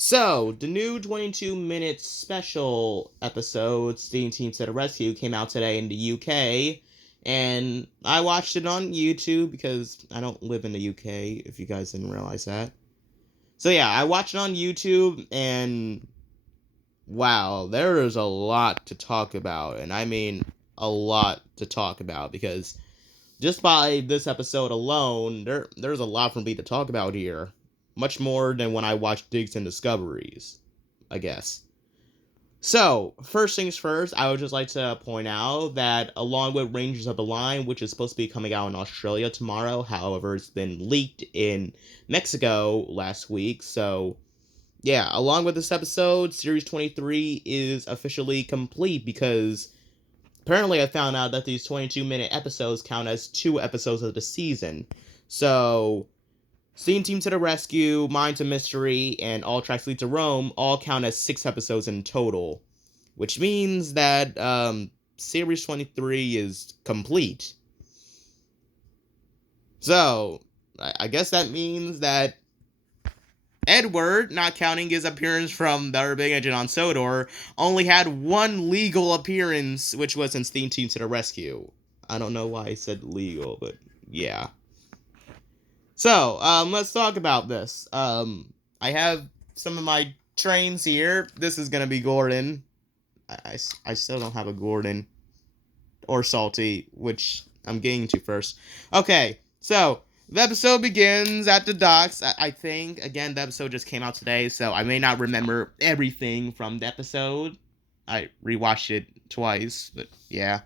So, the new 22-minute special episode, Steam Team to the Rescue, came out today in the UK, and I watched it on YouTube because I don't live in the UK, if you guys didn't realize that. So yeah, I watched it on YouTube, and wow, there is a lot to talk about, and I mean a lot to talk about, because just by this episode alone, there's a lot for me to talk about here. Much more than when I watched Digs and Discoveries, I guess. So, first things first, I would just like to point out that along with Rangers of the Line, which is supposed to be coming out in Australia tomorrow, however, it's been leaked in Mexico last week. So, yeah, along with this episode, Series 23 is officially complete because apparently I found out that these 22-minute episodes count as 2 episodes of the season. So, Steam Team to the Rescue, Mind to Mystery, and All Tracks Lead to Rome all count as 6 episodes in total, which means that Series 23 is complete. So, I guess that means that Edward, not counting his appearance from the Big Engine on Sodor, only had one legal appearance, which was in Steam Team to the Rescue. I don't know why I said legal, but yeah. So, let's talk about this. I have some of my trains here. This is gonna be Gordon. I still don't have a Gordon. Or Salty, which I'm getting to first. Okay, so, the episode begins at the docks. I think, again, the episode just came out today, so I may not remember everything from the episode. I rewatched it twice, but yeah.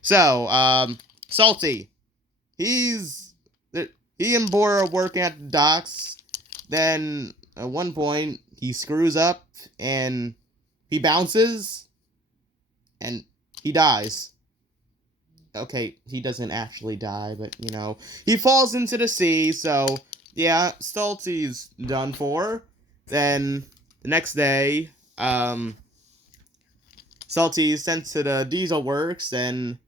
So, Salty. He and Bora are working at the docks. Then, at one point, he screws up, and he bounces, and he dies. Okay, he doesn't actually die, but, he falls into the sea, so, yeah, Salty's done for. Then, the next day, Salty is sent to the diesel works, and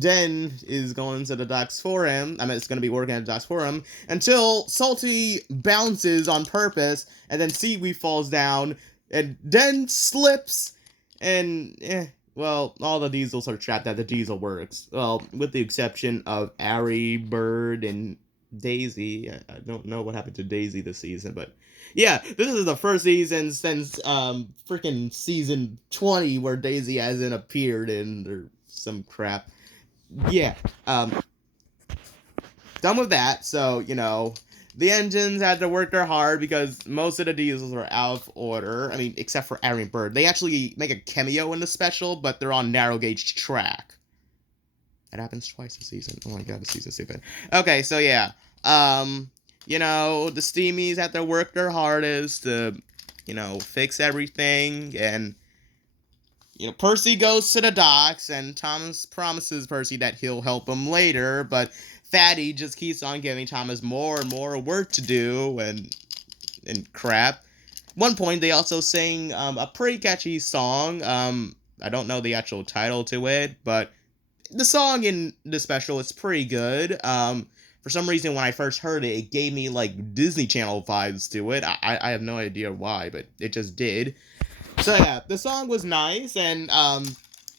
Den is going to the docks for him. I mean, it's going to be working at the docks for him until Salty bounces on purpose, and then Seaweed falls down, and Den slips, and well, all the diesels are trapped at the diesel works. Well, with the exception of Ari, Bird, and Daisy. I don't know what happened to Daisy this season, but yeah, this is the first season since freaking season 20 where Daisy hasn't appeared in or some crap. Yeah, done with that. So, the engines had to work their hard because most of the diesels are out of order. I mean, except for Aaron Bird. They actually make a cameo in the special, but they're on narrow gauge track. That happens twice a season. Oh my god, the season's stupid. Okay, so yeah. The Steamies had to work their hardest to, fix everything, and Percy goes to the docks, and Thomas promises Percy that he'll help him later, but Fatty just keeps on giving Thomas more and more work to do, and crap. One point, they also sing a pretty catchy song. I don't know the actual title to it, but the song in the special is pretty good. For some reason, when I first heard it, it gave me, Disney Channel vibes to it. I have no idea why, but it just did. So yeah, the song was nice, and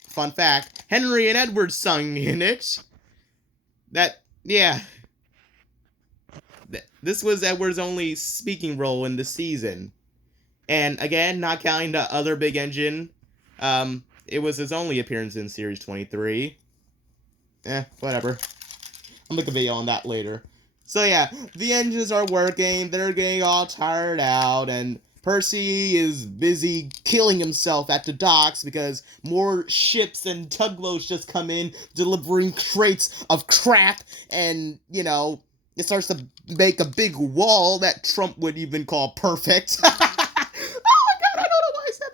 fun fact, Henry and Edward sung in it. This was Edward's only speaking role in the season. And again, not counting the other big engine, it was his only appearance in Series 23. Whatever. I'll make a video on that later. So yeah, the engines are working, they're getting all tired out, and Percy is busy killing himself at the docks because more ships and tugboats just come in delivering crates of crap, and, it starts to make a big wall that Trump would even call perfect. Oh my god, I don't know why I said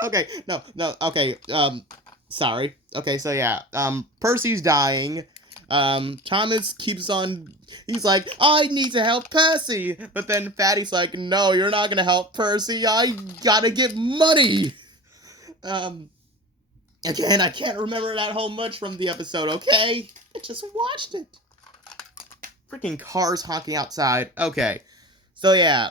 that. Okay, no, okay, sorry. Okay, so yeah, Percy's dying. Thomas keeps on, he's like, I need to help Percy, but then Fatty's like, no, you're not gonna help Percy, I gotta get money. Again, I can't remember that whole much from the episode, okay? I just watched it. Freaking cars honking outside. Okay, so yeah,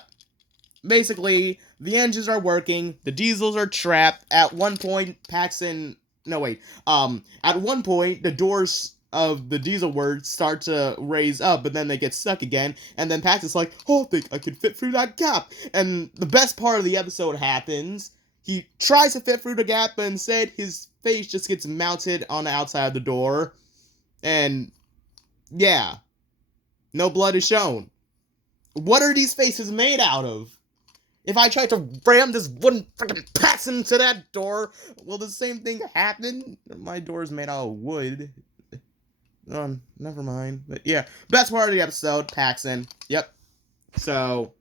basically, the engines are working, the diesels are trapped. At one point, Paxton. No, wait. At one point, the doors of the diesel works start to raise up, but then they get stuck again. And then Paxton's like, oh, I think I can fit through that gap. And the best part of the episode happens. He tries to fit through the gap, but instead, his face just gets mounted on the outside of the door. And, yeah, no blood is shown. What are these faces made out of? If I try to ram this wooden freaking pass into that door, will the same thing happen? My door's made out of wood. Never mind. But yeah, best part of the episode, Paxton. Yep. So,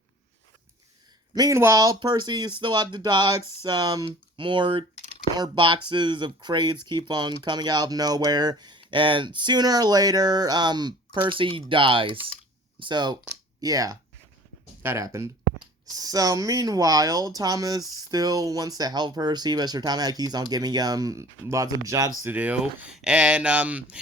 meanwhile, Percy is still at the docks. More boxes of crates keep on coming out of nowhere, and sooner or later, Percy dies. So, yeah, that happened. So meanwhile, Thomas still wants to help Percy, but Sir Thomas keeps on giving lots of jobs to do. And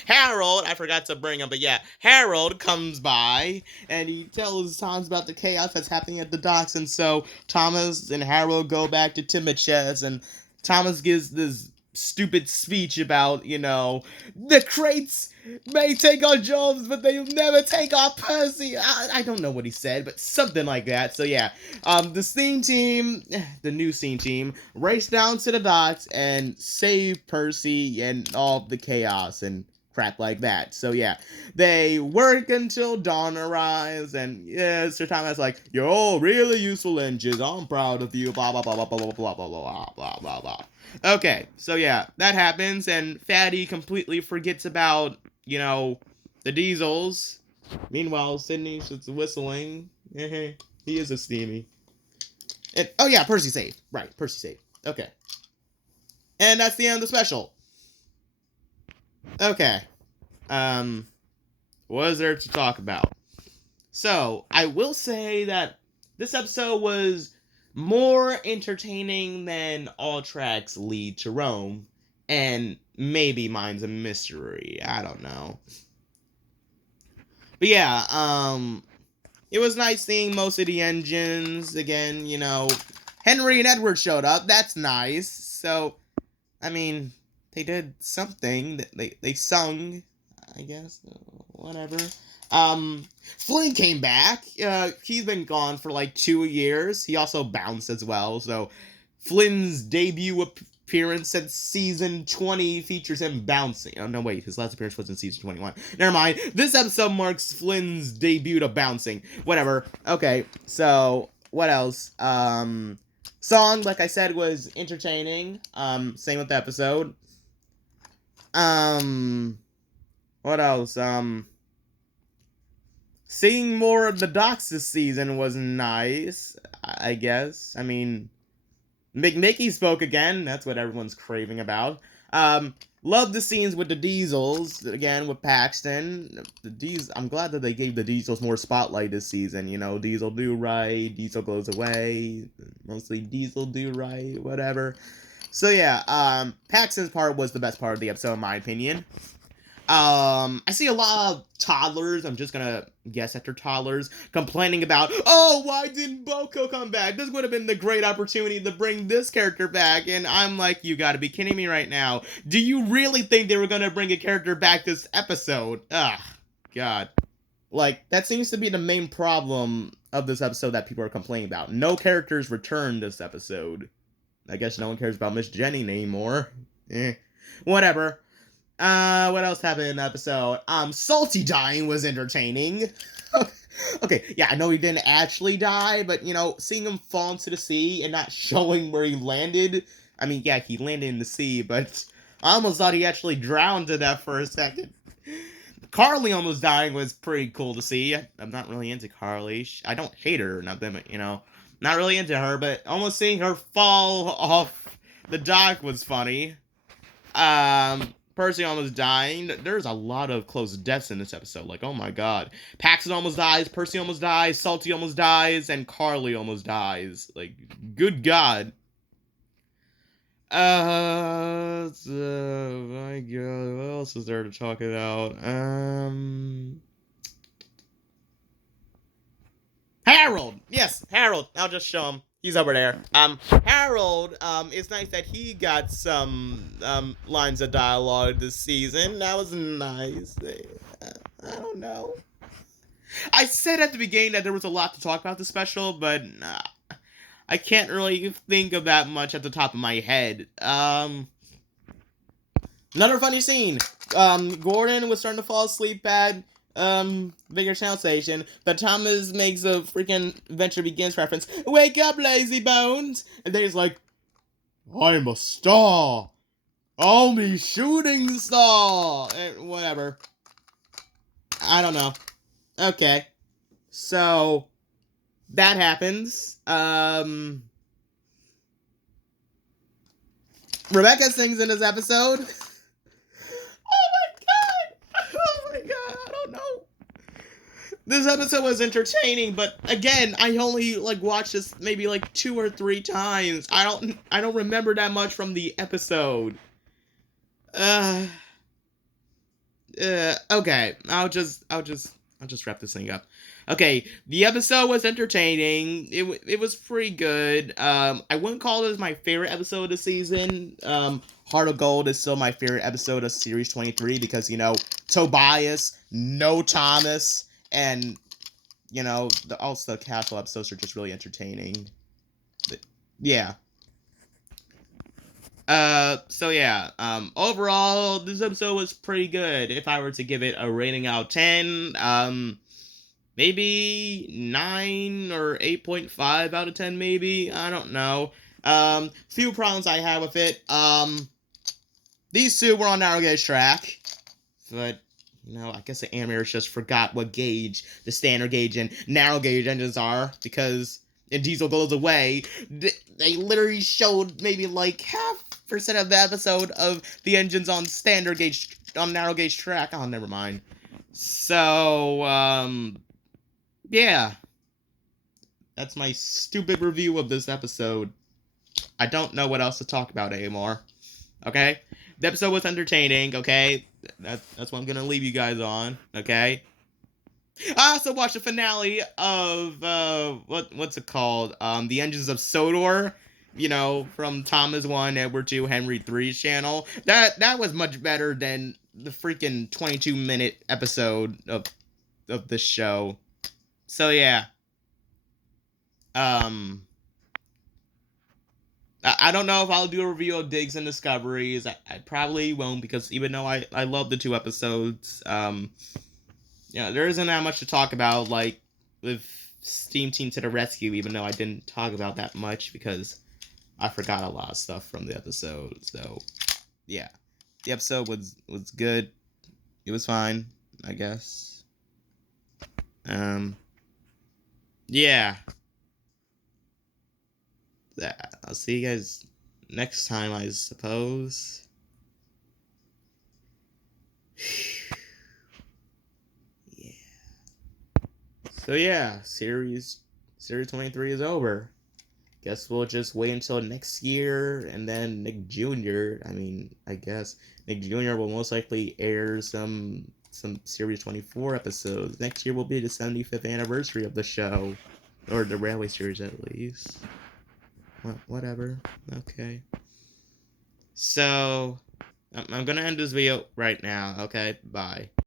Harold, I forgot to bring him, but yeah, Harold comes by and he tells Thomas about the chaos that's happening at the docks, and so Thomas and Harold go back to Timochess, and Thomas gives this stupid speech about, the crates may take on jobs, but they'll never take on Percy. I don't know what he said, but something like that. So yeah, the scene team, the new scene team, race down to the docks and save Percy and all the chaos and crap like that. So yeah, they work until dawn arrives, and yeah, Sir Thomas like, you're all really useful engines. I'm proud of you. Blah blah blah blah blah blah blah blah blah blah blah. Okay, so yeah, that happens, and Fatty completely forgets about, the diesels. Meanwhile, Sydney's just whistling. He is a steamy. And, oh yeah, Percy saved. Right, Percy saved. Okay. And that's the end of the special. Okay. What is there to talk about? So, I will say that this episode was more entertaining than All Tracks Lead to Rome, and maybe Mine's a Mystery. I don't know. But yeah, it was nice seeing most of the engines again. Henry and Edward showed up. That's nice. So, I mean, they did something. They sung, I guess. Whatever. Flynn came back. He's been gone for like 2 years. He also bounced as well. So, Flynn's debut appearance at season 20 features him bouncing. Oh, no, wait. His last appearance was in season 21. Never mind. This episode marks Flynn's debut to bouncing. Whatever. Okay, so, what else? Song, like I said, was entertaining. Same with the episode. What else? Seeing more of the docks this season was nice, I guess. I mean, McNicky spoke again. That's what everyone's craving about. Love the scenes with the diesels, again, with Paxton. I'm glad that they gave the diesels more spotlight this season. Diesel do right, Diesel goes away. Mostly Diesel do right, whatever. So yeah, Paxton's part was the best part of the episode, in my opinion. I see a lot of toddlers, I'm just gonna guess after toddlers, complaining about, oh, why didn't Boko come back? This would have been the great opportunity to bring this character back. And I'm like, you gotta be kidding me right now. Do you really think they were gonna bring a character back this episode? Ugh, God. Like, that seems to be the main problem of this episode that people are complaining about. No characters returned this episode. I guess no one cares about Miss Jenny anymore. Whatever. What else happened in the episode? Salty dying was entertaining. Okay, yeah, I know he didn't actually die, but, seeing him fall into the sea and not showing where he landed. I mean, yeah, he landed in the sea, but I almost thought he actually drowned to death for a second. Carly almost dying was pretty cool to see. I'm not really into Carly. I don't hate her or nothing, but, not really into her, but almost seeing her fall off the dock was funny. Percy almost dying. There's a lot of close deaths in this episode. Like, oh my god. Paxton almost dies, Percy almost dies, Salty almost dies, and Carly almost dies. Like, good god. My god, what else is there to talk about? Harold! Yes, Harold. I'll just show him. He's over there. Harold, it's nice that he got some, lines of dialogue this season. That was nice. I don't know. I said at the beginning that there was a lot to talk about the special, but I can't really think of that much at the top of my head. Another funny scene. Gordon was starting to fall asleep at Bigger Sound Station, but Thomas makes a freaking Venture Begins reference. Wake up, lazy bones! And then he's like, I'm a star. I'm a shooting star. And whatever. I don't know. Okay. So that happens. Rebecca sings in this episode. Oh my god! Oh my god! I don't know. This episode was entertaining, but again, I only watched this maybe 2 or 3 times. I don't remember that much from the episode. Uh, okay. I'll just wrap this thing up. Okay, the episode was entertaining. It was pretty good. I wouldn't call this my favorite episode of the season. Heart of Gold is still my favorite episode of Series 23 because, Tobias, no Thomas, and, also the Castle episodes are just really entertaining. Yeah. So yeah, overall, this episode was pretty good. If I were to give it a rating out of 10, maybe 9 or 8.5 out of 10, maybe. I don't know. Few problems I have with it. These two were on narrow gauge track, but, I guess the animators just forgot what gauge the standard gauge and narrow gauge engines are, because in Diesel Goes Away, they literally showed maybe half percent of the episode of the engines on standard gauge, on narrow gauge track. Oh, never mind. So, yeah. That's my stupid review of this episode. I don't know what else to talk about anymore. Okay? The episode was entertaining, okay? That's what I'm gonna leave you guys on, okay? I also watched the finale of what's it called? The Engines of Sodor, from Thomas 1, Edward 2, Henry 3's channel. That was much better than the freaking 22-minute episode of this show. So yeah. Um I don't know if I'll do a review of Digs and Discoveries. I probably won't, because even though I love the 2 episodes, there isn't that much to talk about, with Steam Team to the Rescue, even though I didn't talk about that much because I forgot a lot of stuff from the episode. So, yeah. The episode was good. It was fine, I guess. Yeah. I'll see you guys next time, I suppose. Yeah. So yeah, series 23 is over. Guess we'll just wait until next year, and then Nick Jr. I guess Nick Jr. will most likely air some Series 24 episodes. Next year will be the 75th anniversary of the show, or the Railway series at least. Whatever. Okay. So I'm gonna end this video right now. Okay, bye.